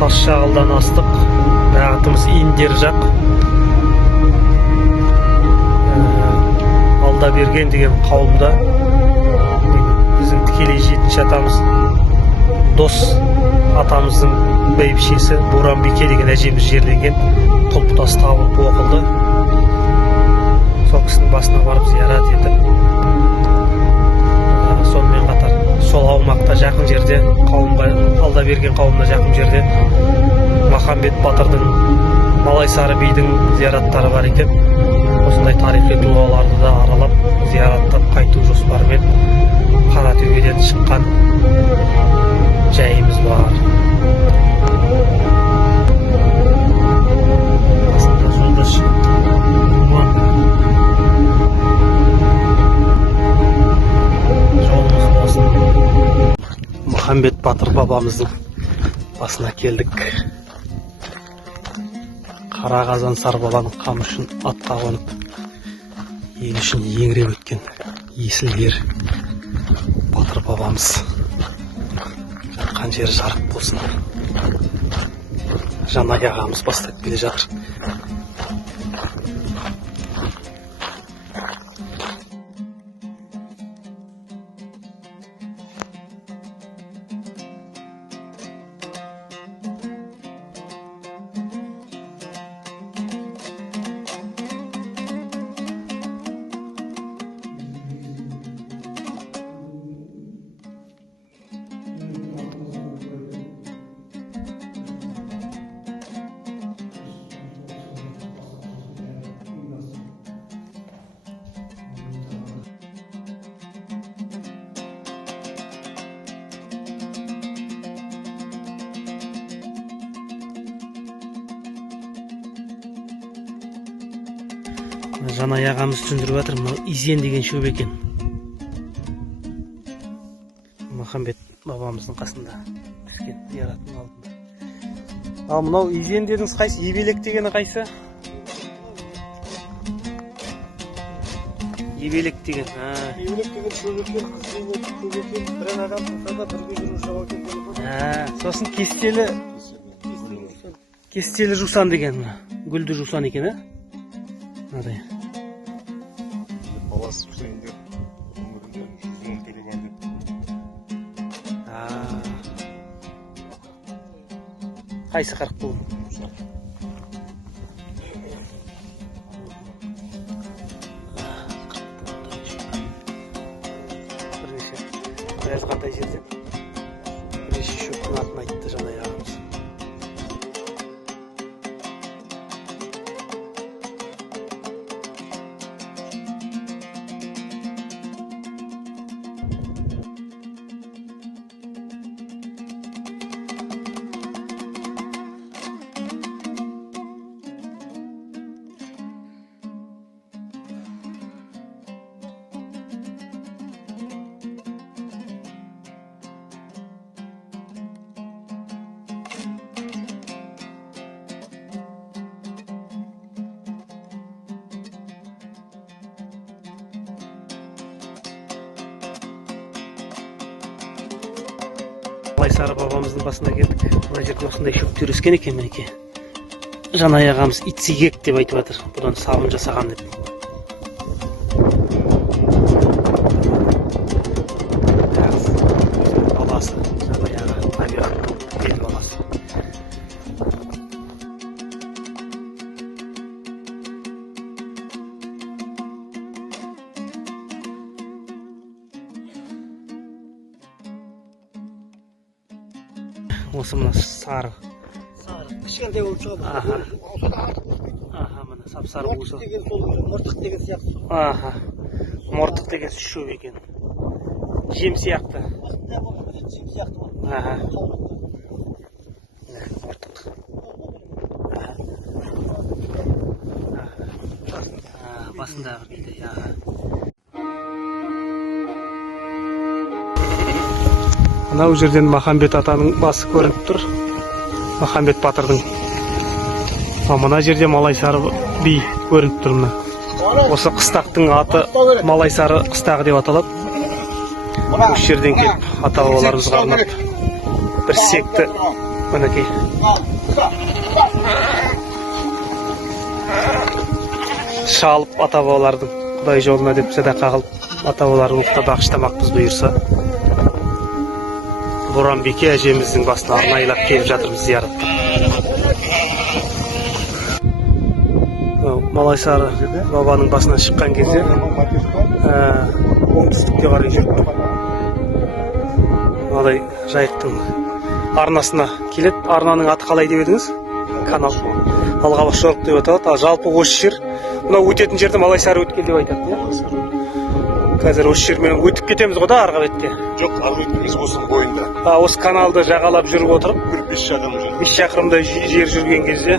Тасшағылдан астық, бағытымыз Индер жақ. Алдаберген деген қауымда біздің тікелей жетінші атамыз Дос атамыздың бәйбішесі Боранбике деген әжеміз жерленген құлпытас табылып оқылды. Сол кісінің басына барып зиярат етіп, сонымен қатар сол аумақта жақын жерде қауымға, Алдаберген қауымына жақын жерде Махамбет батырдың, Малайсары бидің зияраттары бар екен. Осындай тарихи тұлғаларды да аралап, зияраттап қайту жоспарымен Қаратөбеден шыққан жайымыз бар. Басында жолдас жолымыз болсын. Махамбет батыр бабамыздың басына келдік. Қара қазан сарбаланың қамы үшін атқа қонып, ел үшін еңіреп өткен есіл ер батыр бабамыз. Жатқан жері жарық болсын. Жанай ағамыз бастап келе жатыр. Жанай ағамыз түсіндіріп жатыр, мынау изен деген шөп екен. Махамбет бабамыздың қасында түскен зияраттың алдында. Ал мынау изен дедіңіз қайсы? Ебелек дегені қайсы? Ебелек деген. Ебелек деген шөп екен, қызыл шөп екен, бір адам тұрса да бірге жүру жауап екен. Сосын кестелі жусан деген. Гүлді жусан екен, мынадай. Баласы Хусейндер өмірінде 100 мың төлеген деп. Қайсы 40 бұл? Біраз қандай жерден бірнеше шөптің атын айтты Жанай ағамыз. Малайсары бабамыздың басына келдік. Мына жерде осындай шөптер өскен екен мінекей. Жанай ағамыз итсигек деп айтып жатыр. Бұдан сабын жасаған деп. Баласы Жанай аға, табиғаттың бел баласы. Осы мына сары. Кішкентай болып шығады. Мына сап-сары болса. Мұртық деген сияқты. Мұртық деген шөп екен. Жем сияқты. Жем сияқты. Мұртық. Басындағы бидай. Анау жерден Махамбет атаның басы көрініп тұр. Махамбет батырдың. Мына жерде Малайсары би көрініп тұр. Осы қыстақтың аты Малайсары қыстағы деп аталады. Осы жерден келіп ата-бабаларымызға арнап бір секті мінекей Шалып ата бабалардың Құдай жолына деп садақа қылып ата бабалардың рухына бағыштамақпыз бұйырса. Боранбике әжеміздің басына арнайлап келіп жатырмыз зияратқа. Малайсары бабаның басынан шыққан кезде оңтүстікке қарай жүріп мынадай жайықтың арнасына келеді. Арнаның аты қалай деп едіңіз? Канал. Алғабас жорық деп аталады. Жалпы осы жер мынау өтетін жерді Малайсары өткел деп айтады. Қазір осы жермен өтіп кетеміз ғой да арғы бетке. Жоқ, арғы бетіміз осының бойында. Осы каналды жағалап жүріп отырып, Бір 5 шақырымдай жер жүрген кезде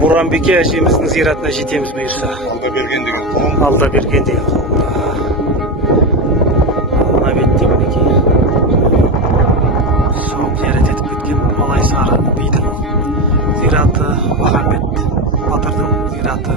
Боранбике әжеміздің зиратына жетеміз бұйырса. Алда берген деген қоғам. Алда берген деген қоғам. Мына бетте мінекей. Соғып зиярат етіп кеткен Малайсары бидің зираты, Махамбет батырдың зираты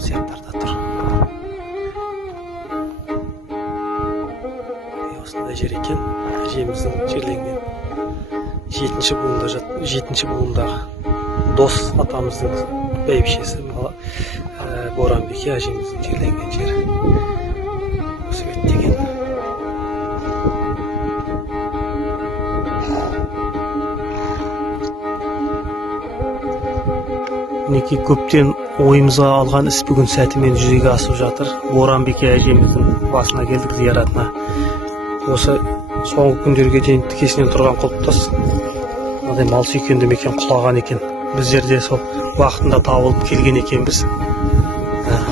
сияқтарда тұр. Осындай жер екен, әжеміздің жерленген 7-ші буындағы дос атамыздың бәйбішесі Боранбике әжеміздің жерленген жері. Осы бет деген. Мінекей көптен ойымызға алған іс бүгін сәтімен жүзеге асып жатыр. Боранбике әжеміздің басына келдік зияратына. Осы соңғы күндерге дейін тікесінен тұрған құлпытас мынадай мал сүйкенді мекен құлаған екен. Біз жерде сол уақытында табылып келген екенбіз.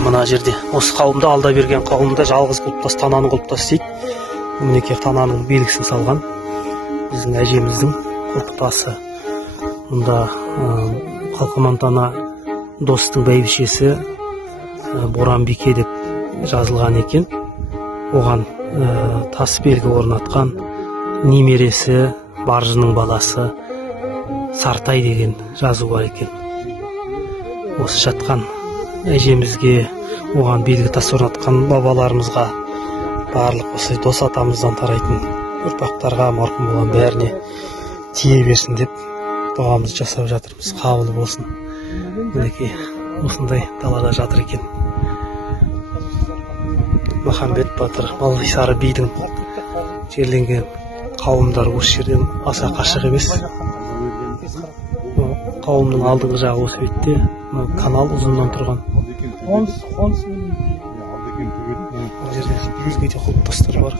Мына жерде осы қауымда алда берген қауымда жалғыз құлпытас, тананың құлпытас дейді. Мінекей тананың белгісін салған біздің әжеміздің құлпытасы. Мұнда Қалқаман тана достың бәйбішесі Боранбике деп жазылған екен. Оған тас белгі орнатқан немересі, баржының баласы Сартай деген жазу бар екен. Осы жатқан әжемізге, оған белгі тас орнатқан бабаларымызға, барлық осы дос атамыздан тарайтын ұрпақтарға, марқұм болған бәріне тие берсін деп дұғамызды жасап жатырмыз. Қабыл болсын. Мінекей осындай далада жатыр екен. Махамбет батыр, Малайсары бидің жерленген қауымдар осы жерден аса қашық емес. Қауымның алдыңғы жағы осы бетте, канал ұзыннан тұрған. Бұл жерде өзге де құлпытастар бар.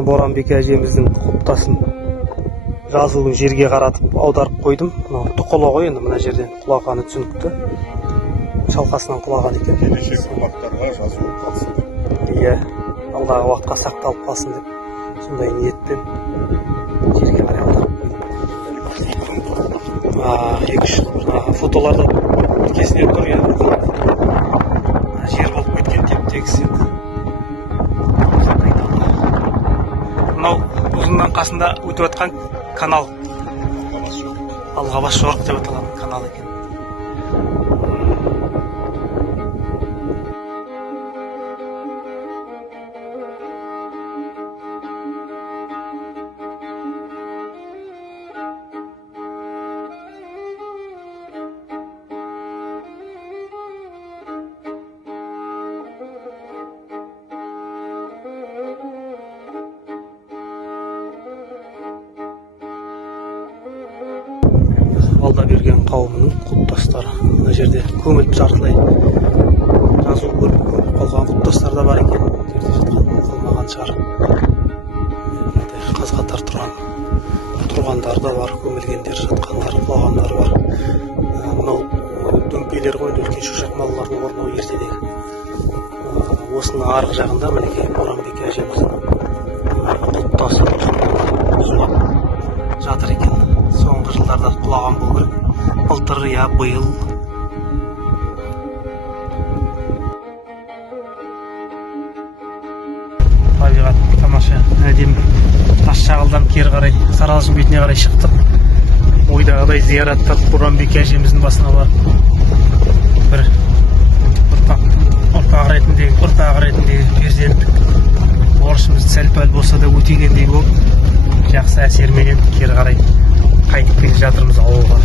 Боранбике әжеміздің құлпытасын жазуын жерге қаратып аударып қойдым. Тұқылы ғой енді мына жерден құлағаны түсінікті. Шалқасынан құлаған екен. Келешек ұрпақтарға жазуы қалсын. Иә, алдағы уақытқа сақталып қалсын деп сондай ниетпен жерге қарай аударып. Екі-үш фотоларда тікесінен тұр енді. Жер болып кеткен теп-тегіс енді. Мынау ұзыннан қасында өтіп жатқан канал. Алғабас жорық деп аталған канал екен. Алда берген қауымының құлпытастары. Мына жерде көміліп жартылай жазу көміліп қалған құлпытастар да бар екен. Жерде жатқан қалмаған шығар. Қаз-қатар тұрғандар да бар, көмілгендер, жатқандар, құлағандар бар. Мынау дөңпелер ғой, үлкен шошақ маллардың орнауы ертедегі. Осының арғы жағында мінекей Боранбике әжеміздің құлпытасы құлап жатыр екен. Соңғы жылдарда құлаған бұл керек. Былтыр я биыл. Табиғат тамаша, әдемі. Тас шағылдан кері қарай, Саралжың бетіне қарай шықтық. Ойдағыдай зияратта Боранбике әжеміздің басына барып бір ұрпақ ретіндегі перзенттік борышымызды сәл-пәл болса да өтегендей болып жақсы әсерменен кері қарай қайтып келе жатырмыз ауылға.